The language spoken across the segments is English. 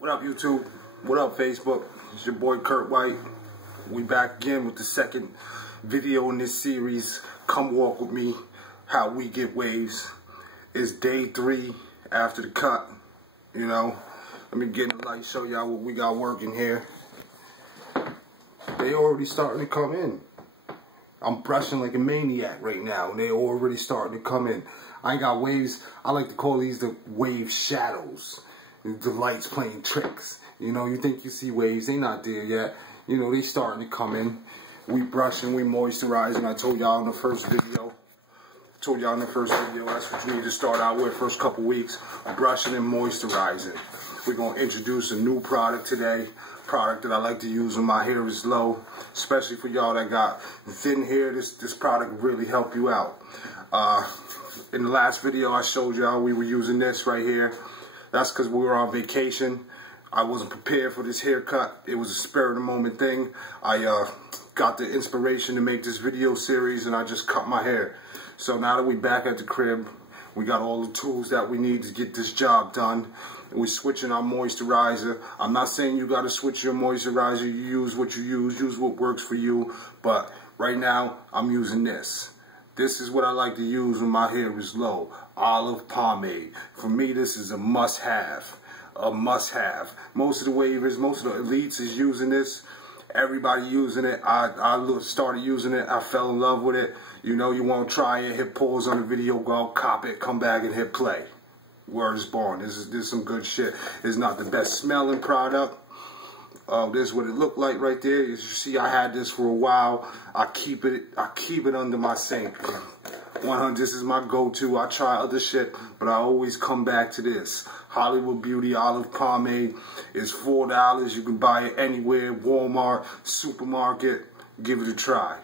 What up, YouTube? What up, Facebook? It's your boy Kurt White. We back again with the second video in this series. Come walk with me, how we get waves. It's day 3 after the cut. You know, let me get in the light, show y'all what we got working here. They already starting to come in. I'm brushing like a maniac right now, and they already starting to come in. I ain't got waves. I like to call these the wave shadows. The light's playing tricks. You know, you think you see waves, they not there yet. You know, they starting to come in. We brushing, we moisturizing. I told y'all in the first video. That's what you need to start out with first couple weeks. Brushing and moisturizing. We're going to introduce a new product today. Product that I like to use when my hair is low. Especially for y'all that got thin hair, this product really help you out. In the last video I showed y'all we were using this right here. That's because we were on vacation. I wasn't prepared for this haircut. It was a spur of the moment thing. I got the inspiration to make this video series and I just cut my hair. So now that we back at the crib, we got all the tools that we need to get this job done. We're switching our moisturizer. I'm not saying you got to switch your moisturizer. You use what you use what works for you. But right now, I'm using this. This is what I like to use when my hair is low. Olive pomade. For me, this is a must-have. A must-have. Most of the wavers, most of the elites is using this. Everybody using it. I started using it. I fell in love with it. You know, you want to try it, hit pause on the video, go out, cop it, come back and hit play. Word is born. This is some good shit. It's not the best smelling product. This is what it looked like right there. As you see, I had this for a while. I keep it under my sink. 100. This is my go-to. I try other shit, but I always come back to this. Hollywood Beauty Olive Pomade is $4. You can buy it anywhere, Walmart, supermarket. Give it a try.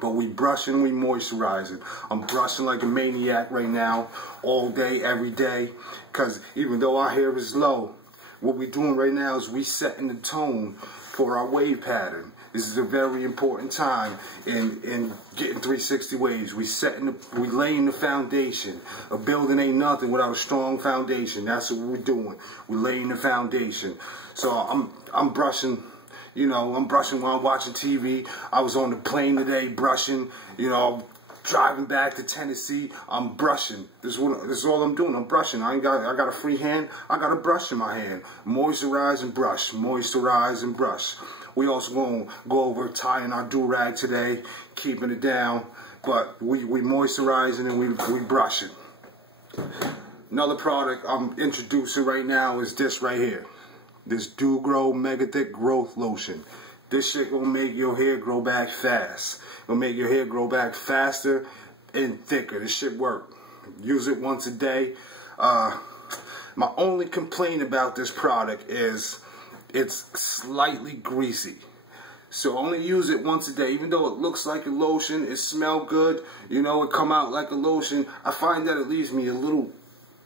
But we brushing, we moisturizing. I'm brushing like a maniac right now, all day, every day. Because even though our hair is low, what we're doing right now is we setting the tone for our wave pattern. This is a very important time in getting 360 waves. We laying the foundation. A building ain't nothing without a strong foundation. That's what we're doing. We're laying the foundation. So I'm brushing. You know, I'm brushing while I'm watching TV. I was on the plane today brushing. You know, driving back to Tennessee. I'm brushing. This is all I'm doing. I'm brushing. I got a free hand. I got a brush in my hand. Moisturize and brush. Moisturize and brush. We also going to go over tying our do-rag today, keeping it down. But we moisturizing and we brushing. Another product I'm introducing right now is this right here. This Do Grow Mega Thick Growth Lotion. This shit gonna make your hair grow back fast. It'll make your hair grow back faster and thicker. This shit work. Use it once a day. My only complaint about this product is it's slightly greasy. So only use it once a day. Even though it looks like a lotion, it smells good, you know, it come out like a lotion, I find that it leaves me a little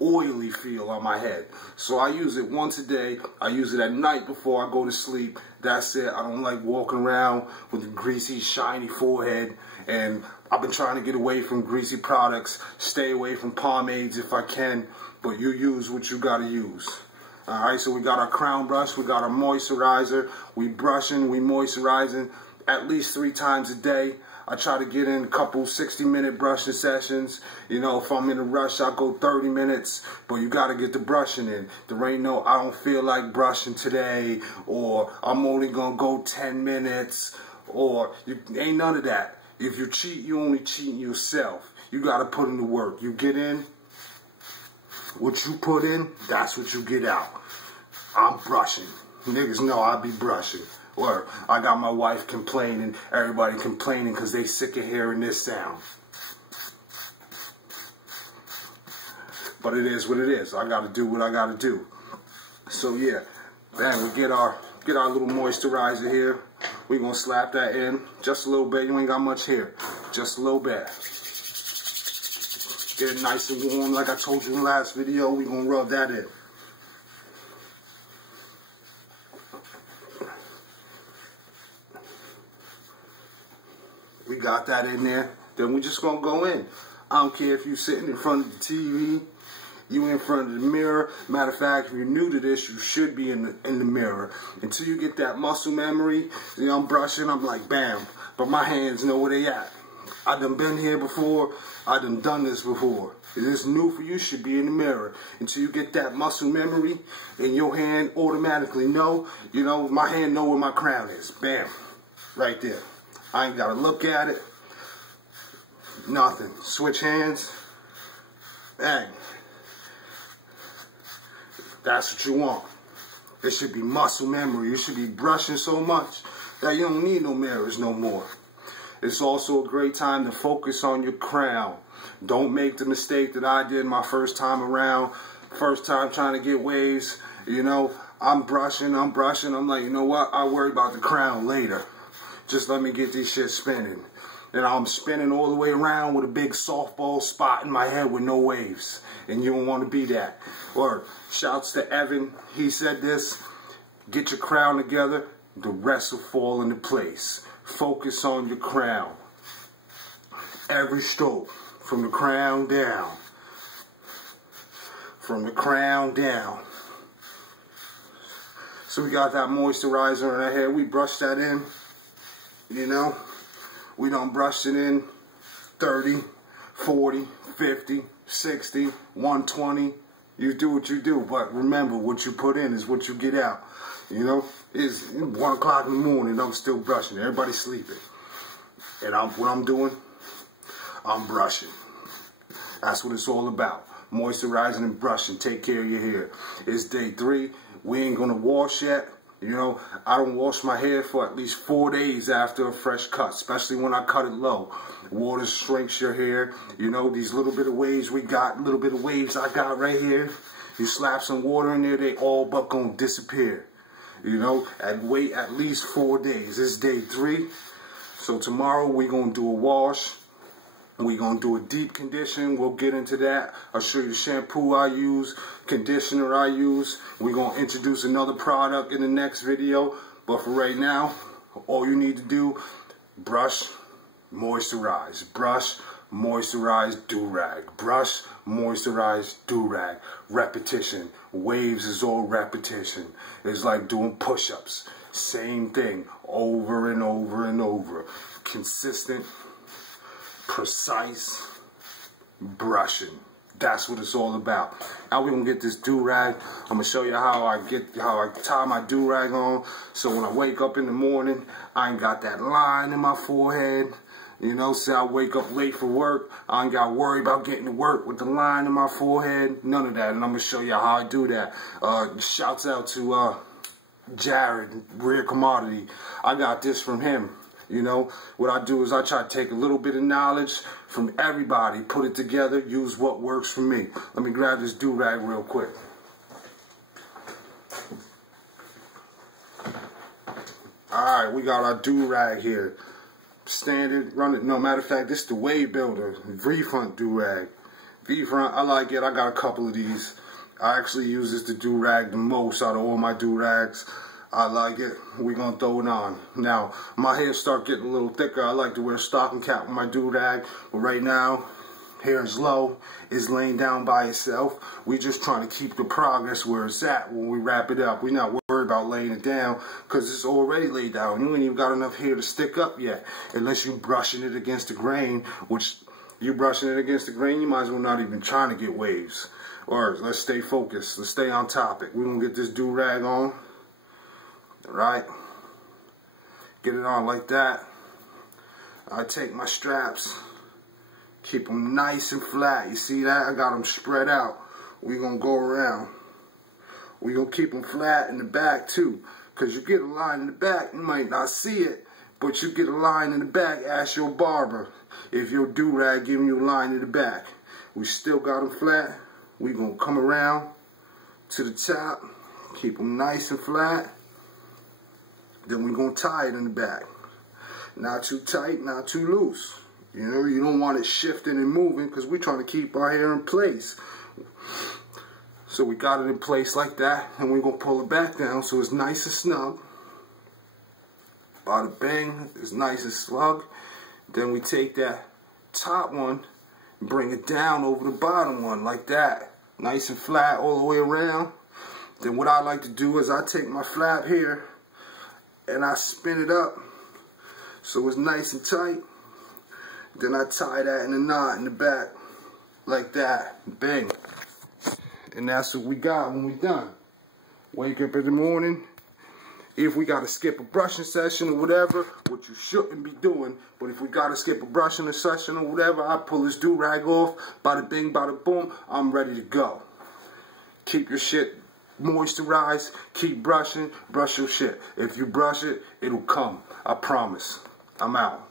oily feel on my head. So I use it once a day. I use it at night before I go to sleep. That's it. I don't like walking around with a greasy, shiny forehead. And I've been trying to get away from greasy products. Stay away from pomades if I can. But you use what you gotta use. Alright, so we got our crown brush. We got our moisturizer. We brushing, we moisturizing at least 3 times a day. I try to get in a couple 60-minute brushing sessions. You know, if I'm in a rush, I'll go 30 minutes. But you got to get the brushing in. There ain't no, I don't feel like brushing today. Or I'm only going to go 10 minutes. Or, ain't none of that. If you cheat, you only cheating yourself. You got to put in the work. You get in, what you put in, that's what you get out. I'm brushing. Niggas know I be brushing. Or I got my wife complaining, everybody complaining because they sick of hearing this sound. But it is what it is. I got to do what I got to do. So yeah, then we get our little moisturizer here. We're going to slap that in just a little bit. You ain't got much here. Just a little bit. Get it nice and warm like I told you in the last video. We're going to rub that in. We got that in there. Then we're just going to go in. I don't care if you're sitting in front of the TV, You in front of the mirror. Matter of fact, if you're new to this, you should be in the mirror. Until you get that muscle memory, you know, I'm brushing, I'm like, bam. But my hands know where they at. I done been here before. I done this before. If it's new for you, should be in the mirror. Until you get that muscle memory, and your hand automatically know, you know, my hand know where my crown is. Bam. Right there. I ain't got to look at it. Nothing. Switch hands. Bang. That's what you want. It should be muscle memory. You should be brushing so much that you don't need no mirrors no more. It's also a great time to focus on your crown. Don't make the mistake that I did my first time around. First time trying to get waves. You know, I'm brushing. I'm like, you know what? I'll worry about the crown later. Just let me get this shit spinning. And I'm spinning all the way around with a big softball spot in my head with no waves. And you don't want to be that. Or shouts to Evan. He said this. Get your crown together. The rest will fall into place. Focus on your crown. Every stroke. From the crown down. From the crown down. So we got that moisturizer in our hair. We brushed that in. You know. We done brushed it in 30, 40, 50, 60, 120. You do what you do, but remember, what you put in is what you get out. You know, it's 1 o'clock in the morning, I'm still brushing. Everybody's sleeping. And what I'm doing, I'm brushing. That's what it's all about. Moisturizing and brushing. Take care of your hair. It's day 3. We ain't gonna wash yet. You know, I don't wash my hair for at least 4 days after a fresh cut, especially when I cut it low. Water shrinks your hair. You know, these little bit of waves we got, little bit of waves I got right here. You slap some water in there, they all but gonna disappear. You know, and wait at least 4 days. It's day 3. So tomorrow we're gonna do a wash. We're going to do a deep condition. We'll get into that. I'll show you the shampoo I use, conditioner I use. We're going to introduce another product in the next video. But for right now, all you need to do, brush, moisturize. Brush, moisturize, do-rag. Brush, moisturize, do-rag. Repetition. Waves is all repetition. It's like doing push-ups. Same thing over and over and over. Consistent, precise brushing. That's what it's all about. Now we're gonna get this do-rag. I'm gonna show you how I tie my do-rag on. So when I wake up in the morning, I ain't got that line in my forehead. You know, say I wake up late for work, I ain't gotta worry about getting to work with the line in my forehead. None of that. And I'm gonna show you how I do that. Shouts out to Jared, Rare Commodity. I got this from him. You know, what I do is I try to take a little bit of knowledge from everybody, put it together, use what works for me. Let me grab this do-rag real quick. Alright, we got our do-rag here. Standard, run it. No, matter of fact, this is the Wave Builder, V-Front do-rag. V-Front, I like it. I got a couple of these. I actually use this to do-rag the most out of all my do-rags. I like it. We're going to throw it on. Now, my hair start getting a little thicker. I like to wear a stocking cap with my do-rag. But right now, hair is low. It's laying down by itself. We just trying to keep the progress where it's at when we wrap it up. We're not worried about laying it down because it's already laid down. You ain't even got enough hair to stick up yet. Unless you're brushing it against the grain, which you brushing it against the grain, you might as well not even trying to get waves. Or let's stay focused. Let's stay on topic. We're going to get this do-rag on. Right, get it on like that. I take my straps, keep them nice and flat. You see that? I got them spread out. We're gonna go around. We're gonna keep them flat in the back too, because you get a line in the back, you might not see it, but you get a line in the back. Ask your barber if your do-rag giving you a line in the back. We still got them flat. We're gonna come around to the top, keep them nice and flat. Then we're going to tie it in the back. Not too tight, not too loose. You know, you don't want it shifting and moving because we're trying to keep our hair in place. So we got it in place like that, and we're going to pull it back down so it's nice and snug. Bada bang, it's nice and snug. Then we take that top one and bring it down over the bottom one like that. nice and flat all the way around. Then what I like to do is I take my flap here and I spin it up so it's nice and tight. Then I tie that in a knot in the back like that. Bang. And that's what we got when we're done. Wake up in the morning. If we got to skip a brushing session or whatever, which you shouldn't be doing, but if we got to skip a brushing session or whatever, I pull this do-rag off, bada bing, bada boom, I'm ready to go. Keep your shit moisturized, keep brushing, brush your shit. If you brush it, it'll come. I promise. I'm out.